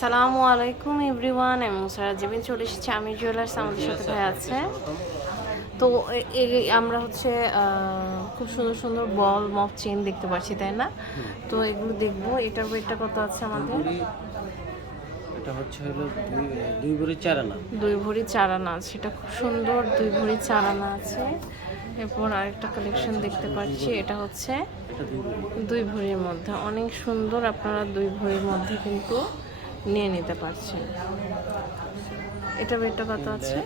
আসসালামু আলাইকুম এভরিওয়ান আমি মুসারা জেবিন চলে এসেছি আমি জুয়েলার্স আমাদের সাথে ভাই আছে। তো আমরা হচ্ছে খুব সুন্দর সুন্দর বল মফ চেন দেখতে পাচ্ছি তাই না? তো এগুলো দেখব এটার ওয়েটটা কত আছে আমাদের? এটা হচ্ছে হলো দুই ভরি চার আনা। দুই ভরি চার আনা আছে এটা খুব সুন্দর দুই ভরি চার আনা আছে। এরপর আরেকটা কালেকশন দেখতে পাচ্ছি এটা হচ্ছে দুই ভরির মধ্যে। অনেক সুন্দর আপনারা দুই ভরির মধ্যে কিন্তু নিয়ে নিতে পারছেন এটা ওয়েটটা কত আছে?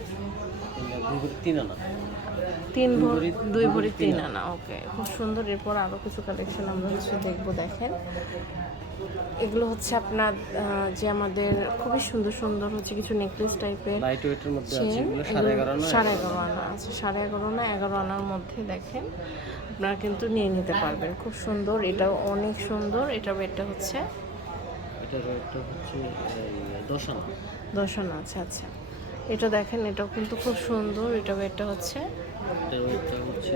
তিন ভরি দুই ভরি তিন আনা ওকে খুব সুন্দর। এরপর আরও কিছু কালেকশন আমরা হচ্ছে দেখব দেখেন। এগুলো হচ্ছে আপনার যে আমাদের খুবই সুন্দর সুন্দর হচ্ছে কিছু নেকলেস টাইপের লাইট ওয়েটের মধ্যে আছে এগুলো সাড়ে এগারো আনা সাড়ে এগারো আনা আছে সাড়ে এগারো না এগারো আনার মধ্যে দেখেন আপনারা কিন্তু নিয়ে নিতে পারবেন। খুব সুন্দর এটাও অনেক সুন্দর। এটা এটা হচ্ছে এটার ওয়েটটা হচ্ছে এই, দশ আনা দশ আচ্ছা। এটা দেখেন এটাও কিন্তু খুব সুন্দর। এটা এটা হচ্ছে? এটার ওয়েটটা হচ্ছে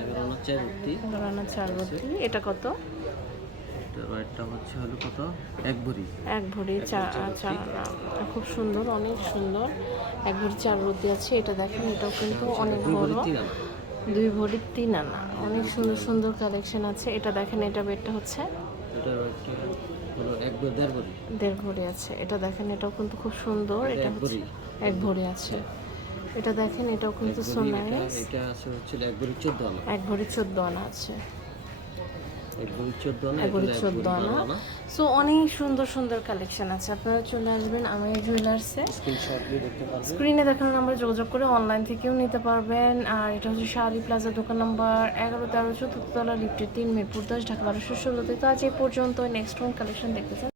এগারো আনা চার ভর্তি এগারো আনা চার ভর্তি এটা কত? ওয়েটটা হচ্ছে হলো কত? এক ভরি এক ভরি চার চার আনা খুব সুন্দর অনেক সুন্দর। এক ভরি চার ভর্তি আছে এটা দেখেন এটাও কিন্তু অনেক বড়। দুই ভরি তিন আনা অনেক সুন্দর সুন্দর কালেকশন আছে। এটা দেখেন এটা বেডটা হচ্ছে? এটার দেড় ভরি। আছে। এটা দেখেন এটাও কিন্তু খুব সুন্দর। এটা এক হচ্ছে এক ভরি আছে। এটা দেখেন এটাও কিন্তু ভরি, এটা আছে হচ্ছে এক ভরি চোদ্দ আনা। এক ভরি চোদ্দ আনা আছে। চোদ্দ আনা সো অনেক সুন্দর সুন্দর কালেকশন আছে। আপনারা চলে আসবেন আমি জুয়েলার্সে স্ক্রিনে দেখানো নাম্বার যোগাযোগ করে অনলাইন থেকেও নিতে পারবেন। আর এটা হচ্ছে শালি প্লাজা দোকান নাম্বার এগারো তেরো চতুর্থতলা লিফটের তিন মিরপুর দশ ঢাকা বারোশো ষোলোতে তো আজ এই পর্যন্ত নেক্সট ওয়ান কালেকশন দেখতে চান।